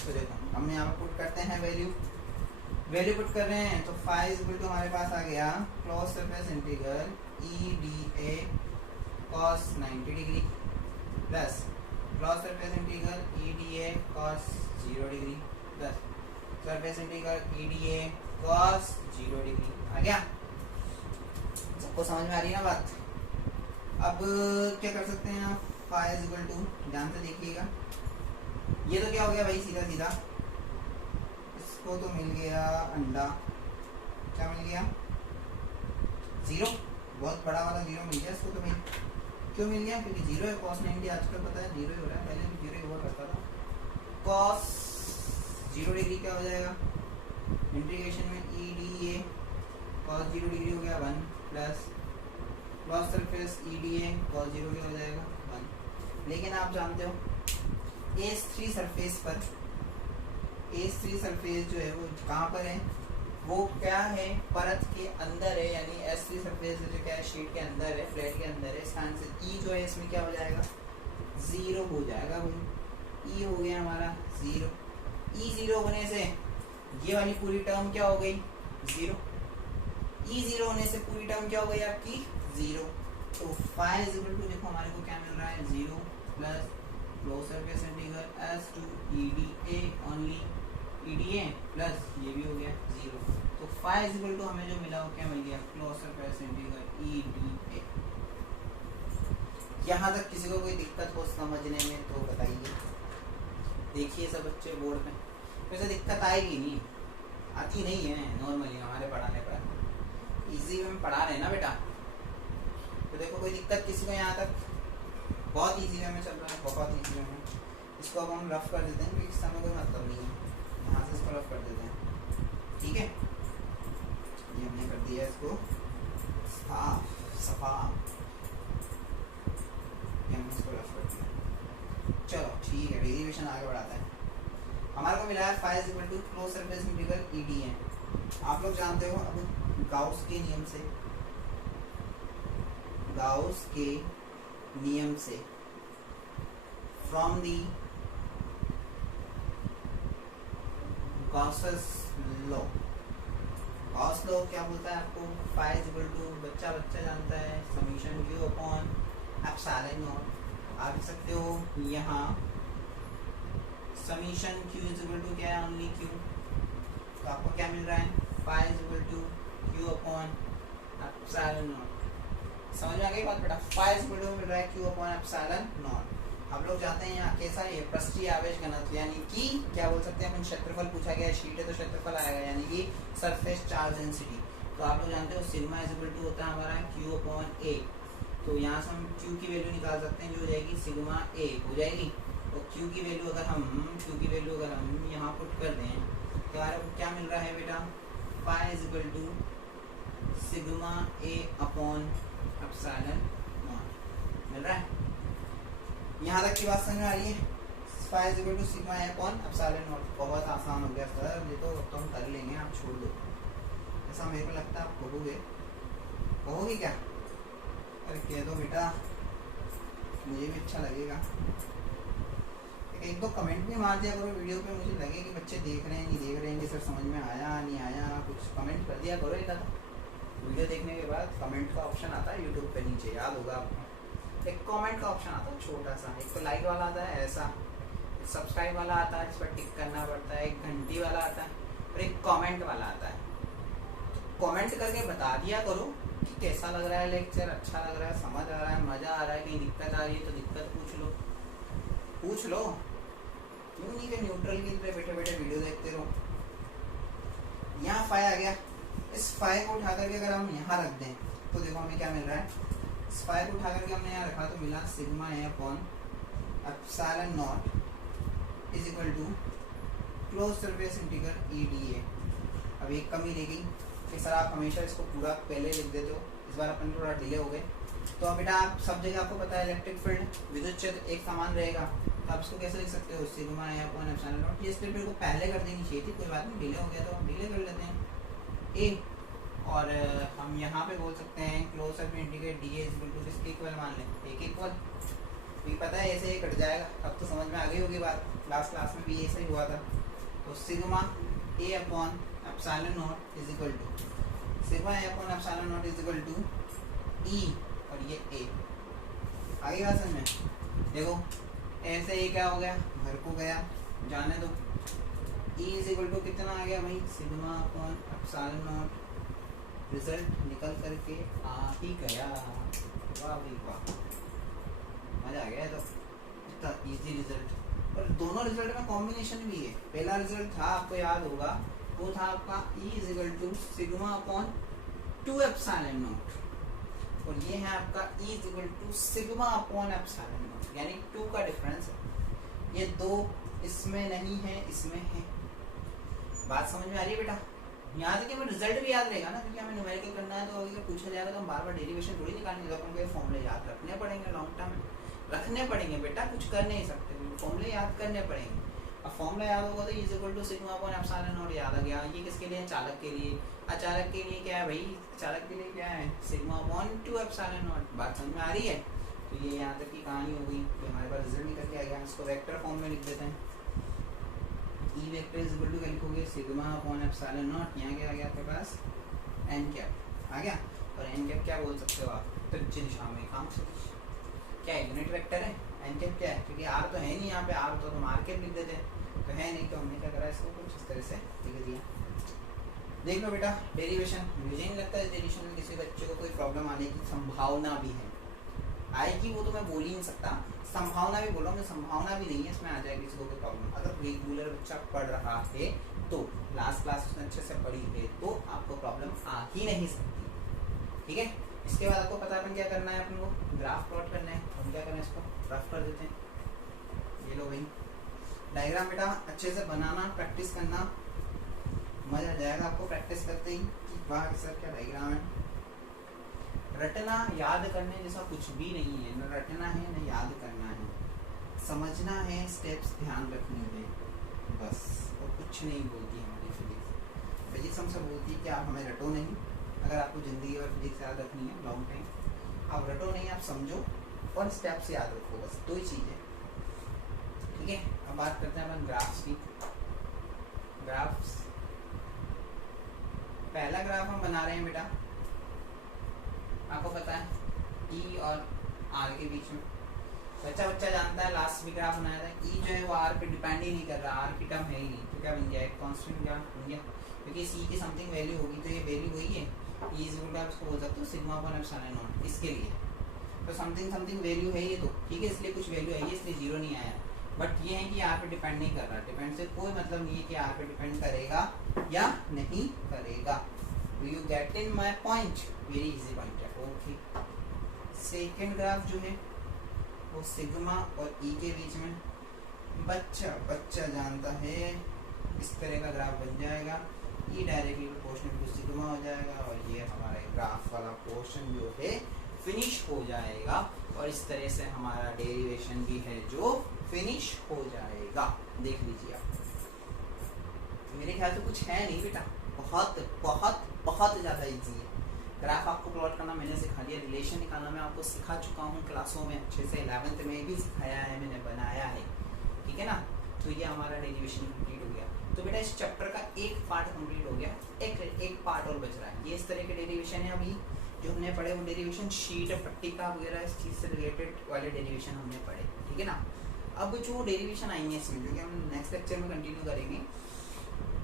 तो देखो हम यहाँ पर पुट करते हैं वैल्यू पुट कर रहे हैं, तो फाई इज इक्वल टू हमारे पास आ गया close surface integral EDA cos 90 degree plus close surface integral EDA cos 0 degree plus surface integral EDA cos 0 degree. आ गया? सबको समझ में आ रही है ना बात? अब क्या कर सकते हैं आप? फाई इज इक्वल टू, ध्यान से देखिएगा, ये तो क्या हो गया भाई? सीधा सीधा इसको तो मिल गया अंडा, क्या मिल गया? 0। बहुत बड़ा वाला 0 मिल गया इसको। तो भाई क्यों मिल गया? क्योंकि 0 है। cos 90 आजकल पता है 0 ही हो रहा है, पहले तो 0 ही हुआ करता था। cos 0 डिग्री क्या हो जाएगा? इंटीग्रेशन में EDA cos 0 डिग्री हो गया 1 plus close surface EDA cos 0 क्या हो जाएगा? 1। लेकिन आप जानते हो S3 सरफेस पर, S3 सरफेस जो है वो कहाँ पर है? वो क्या है? परत के अंदर है, यानी S3 सरफेस जो क्या है? शीट के अंदर है, फ्लैट के अंदर है। इसका आंसर E जो है इसमें क्या हो जाएगा? 0 हो जाएगा भाई। E हो गया हमारा 0। E 0 होने से ये वाली पूरी टर्म क्या हो गई? 0। E 0 होने से पूरी टर्म क्या हो गई आपकी? 0। तो फाई इज इक्वल टू, देखो हमारे को क्या मिल रहा है? 0 plus close surface integral S2 EDA only EDA plus ये भी हो गया 0। तो फाई इज इक्वल टू हमें जो मिला वो क्या मिल गया? Close surface integral EDA। यहाँ तक किसी को कोई दिक्कत हो समझने में तो बताइए। देखिए सब बच्चे बोर्ड में, वैसे दिक्कत आएगी नहीं, आती नहीं है नॉर्मली हमारे पढ़ाने पर। इजी वे में पढ़ा रहे हैं ना बेटा, तो देखो कोई दिक्कत किसी को यहाँ तक? बहुत इजी वे में चल रहा है, बहुत इजी वे में। इसको अब हम रफ कर देते हैं क्योंकि इसका हमें कोई मतलब नहीं है, यहाँ से इसको रफ कर देते हैं, ठीक है। ये हमने कर दिया इसको साफ सफा, ये हमने इसको रफ कर दिया। चलो ठीक है, डेरिवेशन आगे बढ़ाते हैं। हमारे को मिला है phi is equal to closed surface integral E D है। आप लोग जानते हो अब गाउस के नियम से, गाउस के नियम से from the Gauss's law, Gauss law क्या बोलता है आपको? phi इज इक्वल टू बच्चा जानता है summation Q upon epsilon naught. आप लिख सकते हो यहाँ summation Q is equal to क्या है? Only Q. तो आपको क्या मिल रहा है? phi is equal to Q upon epsilon naught. समझ में आ गई बात बेटा? phi इज इक्वल टू मिल रहा है क्यू अपॉन एप्सिलॉन नॉट। हम लोग जानते हैं यहाँ कैसा है, पृष्ठीय आवेश घनत्व, यानी कि क्या बोल सकते हैं अपन, क्षेत्रफल पूछा गया है, शीट है तो क्षेत्रफल आएगा, यानी कि सरफेस चार्ज डेंसिटी। तो आप लोग जानते हो सिग्मा इज इक्वल टू होता है हमारा क्यू अपॉन ए। तो यहाँ से हम q की वैल्यू निकाल सकते हैं, जो हो जाएगी सिग्मा ए हो जाएगी। और q की वैल्यू अगर हम यहाँ पुट कर दें तो हमारे को क्या मिल रहा है बेटा? phi is equal to sigma A upon epsilon naught मिल रहा है। यहाँ तक की बात समझ में आ रही है? phi is equal to sigma A upon epsilon naught. बहुत आसान हो गया सर, ये तो हम कर लेंगे, आप छोड़ दो। ऐसा मेरे को लगता है आप कहोगे क्या? अरे कह दो बेटा, मुझे भी अच्छा लगेगा। एक दो कमेंट भी मार दिया करो वीडियो पे, मुझे लगे कि बच्चे देख रहे हैं नहीं देख रहे हैं, कि सर समझ में आया नहीं आया, कुछ कमेंट कर दिया करो। एक वीडियो देखने के बाद कमेंट का ऑप्शन आता है यूट्यूब पे नीचे, याद होगा आपको, एक कमेंट का ऑप्शन आता है छोटा सा। एक तो लाइक वाला आता है ऐसा, एक सब्सक्राइब वाला आता है जिस पर टिक करना पड़ता है, एक घंटी वाला आता है और एक कमेंट वाला आता है। तो कमेंट करके बता दिया करो कि कैसा लग रहा है लेक्चर, अच्छा लग रहा है, समझ आ रहा है, मज़ा आ रहा है, कहीं दिक्कत आ रही है तो दिक्कत पूछ लो। क्यों नहीं कि न्यूट्रल की तरह बैठे बैठे वीडियो देखते रहो। यहाँ phi आ गया, इस phi को उठा करके अगर हम यहाँ रख दें तो देखो हमें क्या मिल रहा है? इस phi को उठा करके हमने यहाँ रखा तो मिला sigma A upon epsilon naught is equal to closed surface integral E D A. अब एक कमी रह गई कि सर आप हमेशा इसको पूरा पहले लिख देते हो, इस बार अपन थोड़ा डिले हो गए। तो अब बेटा आप सब जगह आपको पता है इलेक्ट्रिक फील्ड विद्युत क्षेत्र एक समान रहेगा, तो आप इसको कैसे लिख सकते हो? Sigma A upon epsilon not. ये स्टेप को पहले कर देनी चाहिए थी, कोई बात नहीं, डिले हो गया तो हम डिले कर लेते हैं ए। और हम यहाँ पे बोल सकते हैं closed surface integral D A is equal to किसके इक्वल मान लें? एक इक्वल। भी पता है ऐसे ही कट जाएगा, अब तो समझ में आ गई होगी बात, क्लास में भी ऐसा ही हुआ था। तो sigma A upon epsilon naught is equal to sigma A upon epsilon naught is equal to E, और ये ए। आगे बात समझ में? देखो ऐसे ही क्या हो गया, घर को गया, जाने दो। ई इज इक्वल टू कितना आ गया भाई? Sigma upon epsilon not. Result निकल करके आ ही गया। वाह भाई वाह, मजा आ गया। तो इतना इजी रिजल्ट, और दोनों रिजल्ट में कॉम्बिनेशन भी है। पहला रिजल्ट था आपको याद होगा, वो था आपका E is equal to sigma upon 2 epsilon naught, और ये है आपका E is equal to sigma upon epsilon naught, यानी 2 का डिफरेंस है। ये दो इसमें नहीं है, इसमें है। बात समझ में आ रही है बेटा? यहाँ तक कि हमें रिजल्ट भी याद रहेगा ना, क्योंकि हमें न्यूमेरिकल करना है। तो अगर पूछा जाएगा तो हम बार बार डेरिवेशन थोड़ी निकालने, तो अपन को फॉर्मूले याद रखने पड़ेंगे, लॉन्ग टर्म रखने पड़ेंगे बेटा, कुछ कर नहीं सकते, फॉर्मूले याद करने पड़ेंगे। अब फॉर्मूला याद होगा तो is equal to sigma upon epsilon naught याद आ गया। ये किसके लिए? चालक के लिए। अचालक के लिए क्या है भाई? चालक के लिए क्या है? Sigma upon 2 epsilon not. बात समझ में आ रही है? तो ये यहाँ तक की कहानी हो गई। तो हमारे पास रिजल्ट निकल के आ गया, इसको वेक्टर फॉर्म में लिख देते हैं। E vector is equal to क्या लिखोगे? Sigma upon epsilon naught. यहाँ क्या आ गया आपके पास? एन कैप आ गया। और एन कैप क्या बोल सकते हो आप? त्रिज्यीय दिशा में काम सदिश। क्या है? यूनिट वेक्टर है। एन कैप क्या है? क्योंकि आर तो है नहीं यहाँ पे, आर तो हम आर कैप लिख देते हैं, तो है नहीं, तो हमने क्या करा, इसको कुछ इस तरह से लिख दिया। देख लो बेटा डेरिवेशन, मुझे नहीं लगता है डेरिवेशन में किसी बच्चे को कोई प्रॉब्लम आने की संभावना भी है। आएगी वो तो मैं बोल ही नहीं सकता, संभावना भी बोल रहा हूँ, संभावना भी नहीं है इसमें आ जाए किसी को कोई प्रॉब्लम। अगर रेगुलर बच्चा पढ़ रहा है तो, लास्ट क्लास उसने अच्छे से पढ़ी है तो आपको प्रॉब्लम आ ही नहीं सकती। ठीक है। इसके बाद आपको पता है अपन क्या करना है, अपन को ग्राफ प्लॉट करना है। हम क्या करना है, इसको ग्राफ कर देते हैं। ये लो भाई डायग्राम बेटा अच्छे से बनाना, प्रैक्टिस करना, मजा आ जाएगा आपको प्रैक्टिस करते ही कि वाह सर क्या डायग्राम है। रटना याद करने जैसा कुछ भी नहीं है, न रटना है न याद करना है, समझना है, स्टेप्स ध्यान रखनी है बस, और कुछ नहीं बोलती हमारी फिजिक्स। फिजिक्स हमसे बोलती है कि आप हमें रटो नहीं, अगर आपको ज़िंदगी भर फिजिक्स याद रखनी है लॉन्ग टाइम, आप रटो नहीं, आप समझो और स्टेप्स याद रखो, बस दो ही चीज़ें। ठीक है, अब बात करते हैं अपन ग्राफ्स की। ग्राफ्स, पहला ग्राफ हम बना रहे हैं बेटा, आपको पता है ई और आर के बीच में, बच्चा जानता है लास्ट भी ग्राफ बनाया था। ई जो है वो आर पे डिपेंड ही नहीं कर रहा, आर की टर्म है ही नहीं, तो क्या बन गया, एक कांस्टेंट क्या बन गया, क्योंकि सी की समथिंग वैल्यू होगी तो ये वैल्यू वही है। ई इज इक्वल टू आप इसको बोल सकते हो सिग्मा अपॉन एप्सिलॉन नॉट, इसके लिए तो समथिंग वैल्यू है ये, तो ठीक है, इसलिए कुछ वैल्यू आई है, इसलिए जीरो नहीं आया। बट ये है कि आर पे डिपेंड नहीं कर रहा, डिपेंड से कोई मतलब नहीं है कि आर पे डिपेंड करेगा या नहीं करेगा। You get in my point, very easy point है। ओके, सेकेंड ग्राफ जो है वो सिग्मा और ई के बीच में, बच्चा जानता है इस तरह का ग्राफ बन जाएगा। E directly proportional to sigma हो जाएगा और ये हमारा ग्राफ वाला पोर्शन जो है फिनिश हो जाएगा, और इस तरह से हमारा डेरिवेशन भी है जो फिनिश हो जाएगा। देख लीजिए आप, मेरे ख्याल से कुछ है नहीं बेटा, बहुत बहुत बहुत ज़्यादा इजी है। ग्राफ आपको प्लॉट करना मैंने सिखा दिया, रिलेशन निकालना मैं आपको सिखा चुका हूँ क्लासों में अच्छे से, 11th में भी सिखाया है मैंने, बनाया है, ठीक है ना। तो ये हमारा डेरिवेशन कंप्लीट हो गया। तो बेटा इस चैप्टर का एक पार्ट कंप्लीट हो गया, एक पार्ट और बच रहा है। ये इस तरह के डेरिवेशन है, अभी जो हमने पढ़े वो डेरिवेशन शीट पट्टिका वगैरह इस चीज़ से रिलेटेड वाले डेरिवेशन हमने पढ़े, ठीक है ना। अब जो डेरिवेशन आएंगे इसमें, जो कि हम नेक्स्ट लेक्चर में कंटिन्यू करेंगे,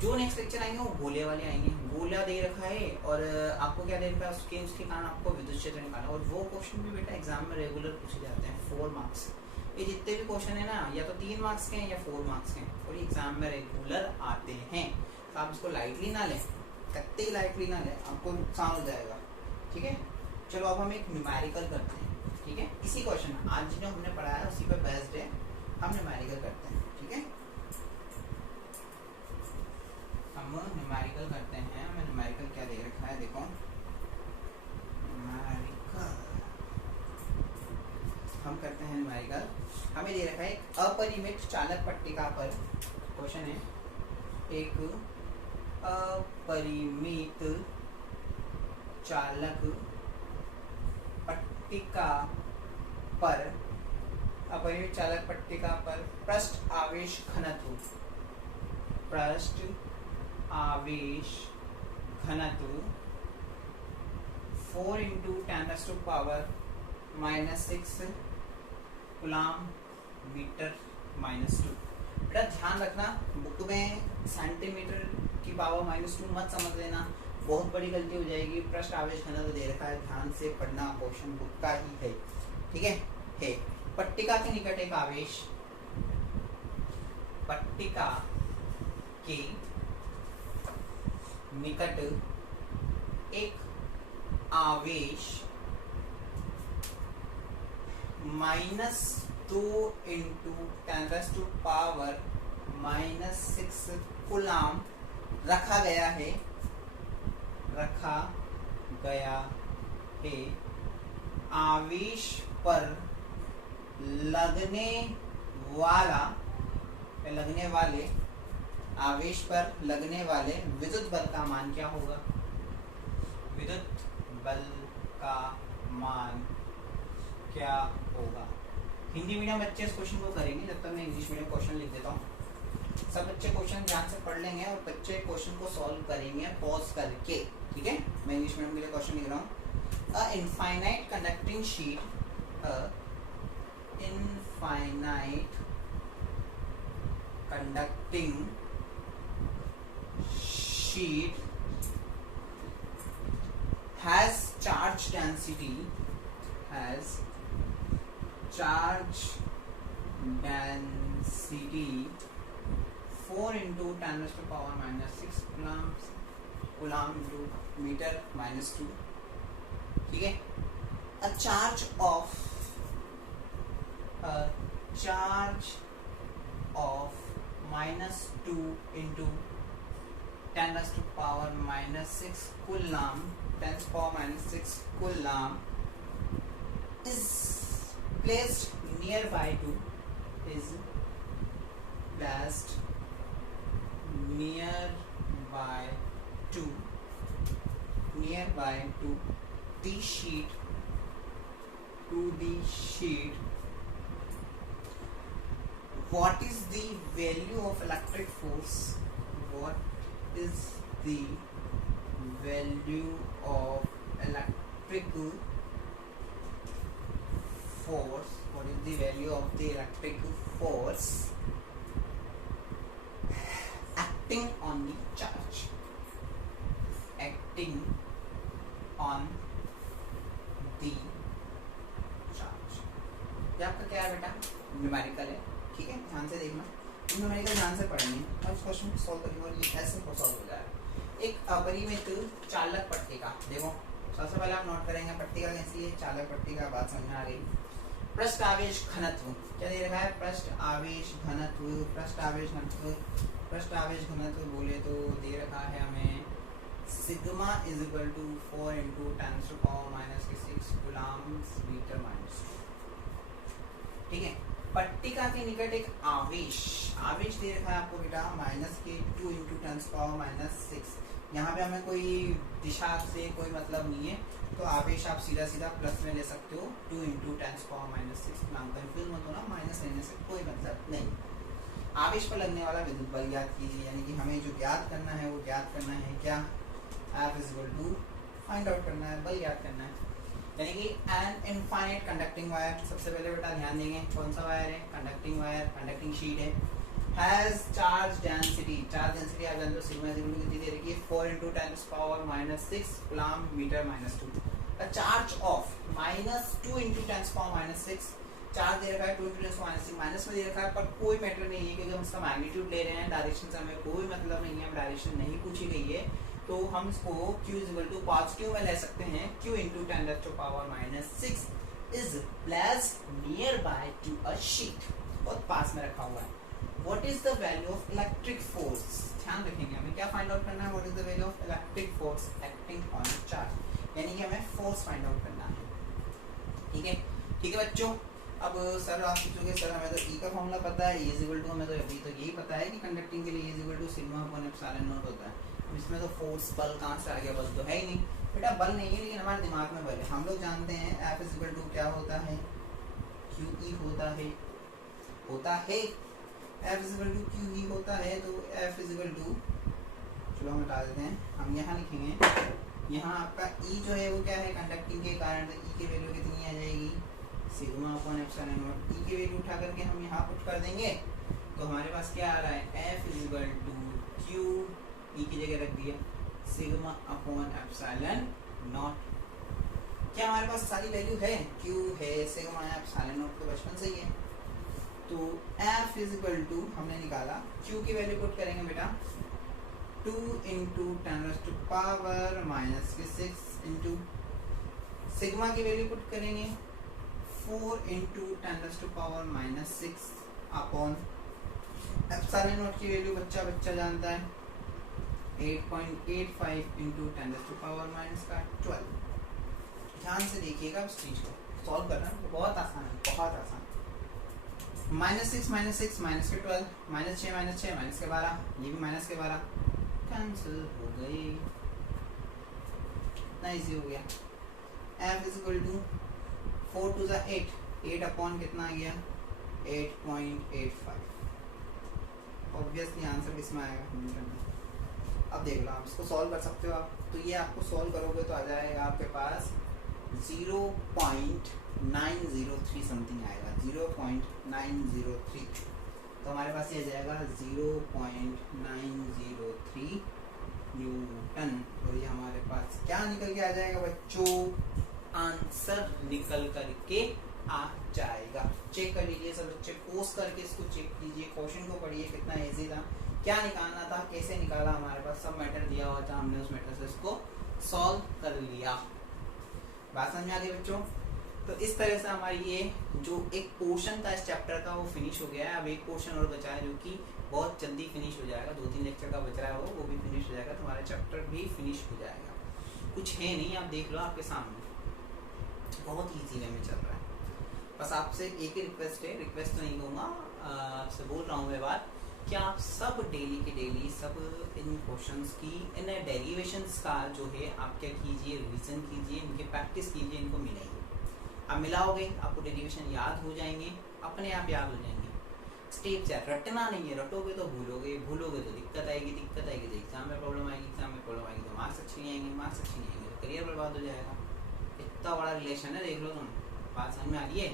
जो नेक्स्ट लेक्चर आएंगे वो गोले वाले आएंगे। गोला दे रखा है और आपको क्या दे रखा है, उसके कारण आपको विद्युत क्षेत्र निकालना, और वो क्वेश्चन भी बेटा एग्जाम में रेगुलर पूछे जाते हैं, 4 मार्क्स। ये जितने भी क्वेश्चन है ना, या तो 3 मार्क्स के हैं या 4 मार्क्स के हैं, और ये एग्जाम में रेगुलर आते हैं। तो आप इसको लाइटली ना लें, कत्ते ही लाइटली ना लें, आपको नुकसान हो जाएगा, ठीक है। चलो अब हम एक न्यूमेरिकल करते हैं, ठीक है। इसी क्वेश्चन आज जो हमने पढ़ा है उसी पे बेस्ड है, हम न्यूमेरिकल करते हैं, ठीक है। हम न्यूमेरिकल करते हैं। हमें न्यूमेरिकल क्या दे रखा है, देखो न्यूमेरिकल हम करते हैं न्यूमेरिकल। हमें दे रखा है एक अपरिमित चालक पट्टिका पर, क्वेश्चन है एक अपरिमित चालक पट्टिका पर, अपरिमित चालक पट्टिका पर पृष्ठ आवेश घनत्व, पृष्ठ आवेश घनत्व 4 × 10⁻⁻⁶ कूलम मीटर -2। बेटा ध्यान रखना, बुक में सेंटीमीटर की पावर -2 मत समझ लेना, बहुत बड़ी गलती हो जाएगी। पृष्ठ आवेश घनत्व दे रखा है, ध्यान से पढ़ना, क्वेश्चन बुक का ही है, ठीक है। पट्टिका के निकट एक आवेश, पट्टिका के निकट एक आवेश -2 × 10⁻⁻⁶ कूलम रखा गया है, आवेश पर लगने वाले आवेश पर लगने वाले विद्युत बल का मान क्या होगा, विद्युत बल का मान क्या होगा। हिंदी मीडियम बच्चे इस क्वेश्चन को करेंगे, जब तक मैं इंग्लिश मीडियम क्वेश्चन लिख देता हूँ। सब बच्चे क्वेश्चन ध्यान से पढ़ लेंगे और बच्चे क्वेश्चन को सॉल्व करेंगे पॉज करके, ठीक है। मैं इंग्लिश मीडियम के लिए क्वेश्चन लिख रहा हूँ। A infinite conducting sheet, infinite conducting sheet has charge density 4 × 10⁻⁻⁶ coulomb × metre -2। ठीक है। A charge of -2 into 10⁻⁻6 coulomb, 10⁻⁻6 coulomb is placed nearby to the sheet what is the value of electric force? What is the value of electric force? What is the value of the electric force acting on the charge? Acting on the charge. ये आपका क्या है बेटा? Numerical है, ठीक है, ध्यान से देखना। न्यूमेरिकल ध्यान से पढ़ेंगे और इस क्वेश्चन को सॉल्व करेंगे और ये ऐसे सॉल्व हो जाएगा। एक अपरिमित चालक पट्टिका, देखो सबसे पहले आप नोट करेंगे पट्टिका कैसी है, चालक पट्टिका, बात समझ आ रही। पृष्ठ आवेश घनत्व क्या दे रखा है? पृष्ठ आवेश घनत्व बोले तो दे रखा है हमें sigma is equal to 4 into 10⁻⁻6 coulombs metre minus, ठीक है। पट्टिका के निकट एक आवेश दे रखा है आपको बेटा -2 into 10⁻⁻6। यहाँ पे हमें कोई दिशा से कोई मतलब नहीं है, तो आवेश आप सीधा प्लस में ले सकते हो 2 into 10⁻⁻6। नाम कंफ्यूज मत होना, माइनस लेने से कोई मतलब नहीं। आवेश पर लगने वाला विद्युत बल ज्ञात कीजिए, यानी कि हमें जो ज्ञात करना है वो ज्ञात करना है क्या? F is equal to find out करना है, बल ज्ञात करना है। यानी कि एन इनफाइनाइट कंडक्टिंग वायर, सबसे पहले बेटा ध्यान देंगे कौन सा वायर है? कंडक्टिंग वायर, कंडक्टिंग शीट है। हैज चार्ज डेंसिटी आप जानते हो सिग्मा इज इक्वल टू कितनी दे रखी है? 4 into 10⁻⁻6 coulomb metre -2। A charge of -2 into 10⁻⁻6 charge दे रखा है 2 into 10⁻6 माइनस में दे रखा है, पर कोई मैटर नहीं है क्योंकि हम इसका मैग्नीट्यूड ले रहे हैं, डायरेक्शन से हमें कोई मतलब नहीं है, डायरेक्शन नहीं पूछी गई है, तो हम इसको Q is equal to positive में ले सकते हैं। Q into 10⁻⁻6 is placed near by to a sheet, बहुत पास में रखा हुआ है। What is the value of electric force? ध्यान रखेंगे हमें क्या फाइंड आउट करना है? What is the value of electric force acting on charge, यानी कि हमें फोर्स फाइंड आउट करना है, ठीक है बच्चों। अब सर आप पूछोगे सर हमें तो E का फॉर्मूला पता है, E इज इक्वल टू, हमें तो अभी तो यही पता है कि कंडक्टिंग के लिए E is equal to sigma upon epsilon naught होता है। इसमें तो फोर्स बल कहाँ से आ गया? बल तो है ही नहीं बेटा, बल नहीं है, लेकिन हमारे दिमाग में बल है। हम लोग जानते हैं F इज इक्वल टू क्या होता है? QE होता है F is equal to QE होता है, तो F इज इक्वल टू, चलो हम हटा देते हैं, हम यहाँ लिखेंगे, यहाँ आपका E जो है वो क्या है? कंडक्टिंग के कारण, तो E की वैल्यू कितनी आ जाएगी? Sigma upon epsilon not. E की वैल्यू उठा करके हम यहाँ पुट कर देंगे, तो हमारे पास क्या आ रहा है? F is equal to Q, E की जगह रख दिया सिग्मा अपॉन एप्सिलॉन नॉट। क्या हमारे पास सारी वैल्यू है? Q है, सिग्मा है, एप्सिलॉन नॉट तो बचपन से ही है। तो F इज इक्वल टू हमने निकाला, Q की वैल्यू पुट करेंगे बेटा 2 into 10⁻⁻6 इंटू सिग्मा की वैल्यू पुट करेंगे 4 into 10⁻⁻6 अपॉन एप्सिलॉन नॉट की वैल्यू बच्चा जानता है 8.85 into 10⁻⁻12। ध्यान से देखिएगा इस चीज को सॉल्व करना, तो बहुत आसान है, बहुत आसान। -6 माइनस के 12, -6 माइनस के 12, ये भी माइनस के 12 कैंसिल हो गए, इतना इजी हो गया। F is equal to 4 to 8 upon कितना आ गया? 8.85। ऑब्वियसली आंसर किसमें आएगा? न्यूटन में। अब देख लो आप इसको सॉल्व कर सकते हो आप, तो ये आपको सॉल्व करोगे तो आ जाएगा आपके पास 0.903 समथिंग आएगा, 0.903। तो हमारे पास ये आ जाएगा 0.903 न्यूटन। तो ये हमारे पास क्या निकल के आ जाएगा बच्चों? आंसर निकल करके आ जाएगा। चेक कर लीजिए सब बच्चे, पोस्ट करके इसको चेक कीजिए, क्वेश्चन को पढ़िए, कितना इजी था, क्या निकालना था, कैसे निकाला, हमारे पास सब मैटर दिया हुआ था, हमने उस मैटर से इसको सॉल्व कर लिया। बात समझ में आ गई बच्चों? तो इस तरह से हमारी ये जो एक पोर्शन था इस चैप्टर का वो फिनिश हो गया है। अब एक पोर्शन और बचा है जो कि बहुत जल्दी फिनिश हो जाएगा, 2-3 लेक्चर का बच रहा है वो भी फिनिश हो जाएगा, तुम्हारा चैप्टर भी फिनिश हो जाएगा। कुछ है नहीं, आप देख लो आपके सामने, बहुत ईजी वे में चल रहा है। बस आपसे एक ही रिक्वेस्ट है, रिक्वेस्ट तो नहीं कहूँगा, आपसे बोल रहा हूँ मैं बात कि आप सब डेली के डेली सब इन क्वेश्चंस की इन डेरिवेशंस का जो है आप क्या कीजिए, रिवीजन कीजिए, इनके प्रैक्टिस कीजिए, इनको मिलाइए। आप मिलाओगे आपको डेरिवेशन याद हो जाएंगे, अपने आप याद हो जाएंगे। स्टेप्स यार रटना नहीं है, रटोगे तो भूलोगे, भूलोगे तो दिक्कत आएगी तो एग्जाम में प्रॉब्लम आएगी, एग्जाम में प्रॉब्लम आएगी तो मार्क्स अच्छे नहीं आएंगे, मार्क्स अच्छे नहीं आएंगे तो करियर बर्बाद हो जाएगा। इतना बड़ा रिलेशन है, देख लो तुम, बात समझ में आ रही है?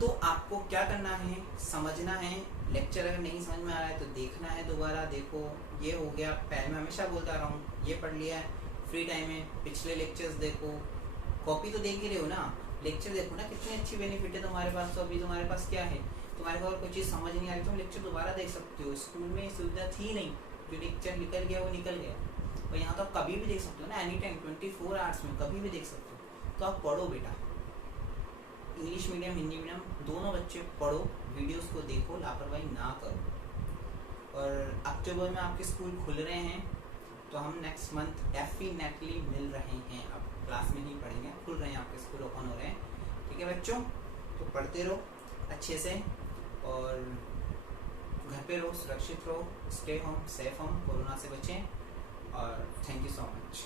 तो आपको क्या करना है, समझना है। लेक्चर अगर नहीं समझ में आ रहा है तो देखना है, दोबारा देखो। ये हो गया, पहले मैं हमेशा बोलता रहा हूँ, ये पढ़ लिया है, फ्री टाइम में पिछले लेक्चर्स देखो, कॉपी तो देख ही रहे हो ना, लेक्चर देखो ना, कितनी अच्छी बेनिफिट है तुम्हारे पास। तो अभी तुम्हारे पास क्या है, तुम्हारे को अगर कोई चीज़ समझ नहीं आ रही तो लेक्चर दोबारा देख सकते हो। स्कूल में सुविधा थी नहीं, जो लेक्चर निकल गया वो निकल गया, और यहाँ तो आप कभी भी देख सकते हो ना, एनी टाइम 24 आवर्स में कभी भी देख सकते हो। तो आप पढ़ो बेटा, इंग्लिश मीडियम हिंदी मीडियम दोनों बच्चे पढ़ो, वीडियोस को देखो, लापरवाही ना करो। और अक्टूबर में आपके स्कूल खुल रहे हैं, तो हम नेक्स्ट मंथ डेफिनेटली मिल रहे हैं। अब क्लास में नहीं पढ़ेंगे, खुल रहे हैं आपके स्कूल, ओपन हो रहे हैं, ठीक है बच्चों? तो पढ़ते रहो अच्छे से, और घर पे रहो, सुरक्षित रहो, stay home, safe home, corona से बचें, और थैंक यू सो मच।